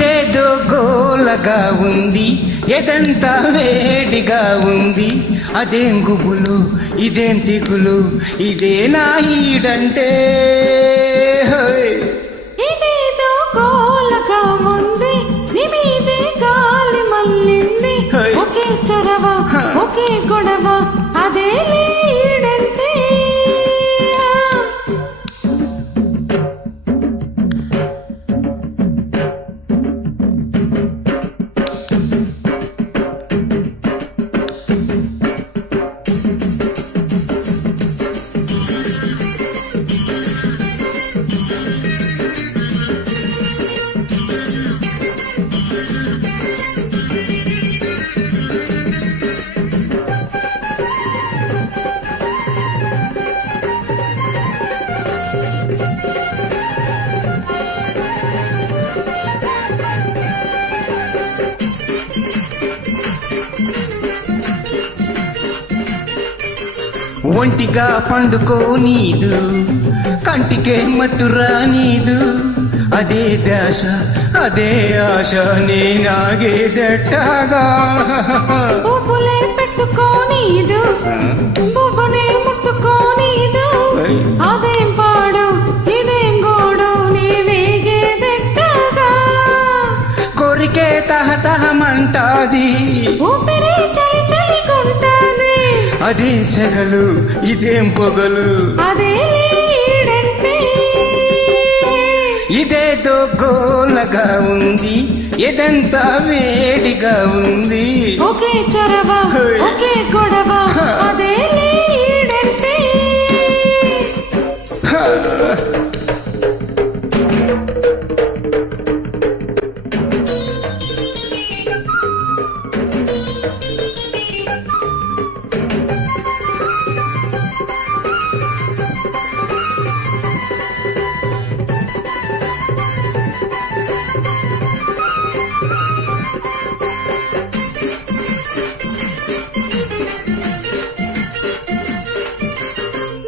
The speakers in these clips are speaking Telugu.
ఇదేదో గోలగా ఉంది, ఎదంతా వేడిగా ఉంది. అదేం గుబులు, ఇదేం తిగులు, ఇదే నా ఈడంటే. ఇదేదో గోలగా ఉంది, నీ మీదే గాలి మల్లింది. ఒకే చొరవ, ఒకే గొడవ, అదే ఈడంటే. ఒంటిగా పండుకో నీదు, కంటికే మత్తురా నీదు. అదే దాశ, అదే ఆశ, నేనాగేదట్టగా. పువ్వులే పెట్టుకోనీదు, పువ్వునే ముట్టుకోనీదు. అదేం పాడు, ఇదేం గోడు, నీ వేగేదట్టగా. కోరికే తహతహమంటాది, ఊపిరి చలి చలిగుంటాది. అదే సెగలు, ఇదేం పొగలు, అదే ఈడంటే. ఇదేదో గోలగా ఉంది, ఎదంతా వేడిగా ఉంది. ఒకే చొరవ, ఒకే గొడవ, అదే ఈడంటే.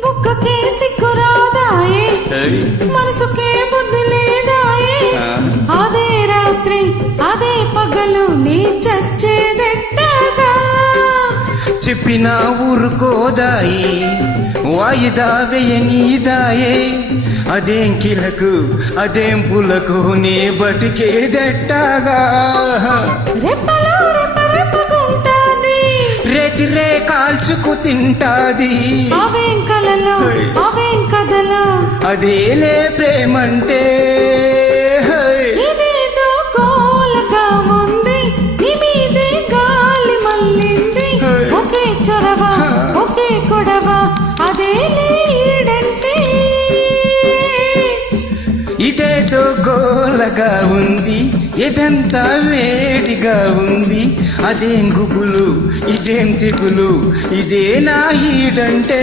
బుక్కకే సిగ్గురాదాయే, మనసుకే బుద్ధి లేదాయే. అదే రాత్రి, అదే పగలు, నీ చచ్చేదెట్టగా. చెప్పిన ఊరుకోదాయి, వాయిదా వేయనీదాయే. అదేం కిలకు, అదేం పులకు, నే బతికేదట్టగా. రెప్పలో రెప్పరెప్పగుంటాది, రేతిరే కాల్చుకు తింటాది. అవేం కలలో, అవేం కథలో, అదేలే ప్రేమంటే. ఇదేదో గోలగా ఉంది, నీ మీదే గాలి మల్లింది. ఒకే చొరవ, ఒకే గొడవ, అదే ఈడంటే. ఇదేదో గోలగా ఉంది, ఎదంతా వేడిగా ఉంది. అదేం గుబులు, ఇదేం తిగులు, ఇదే నా ఈడంటే.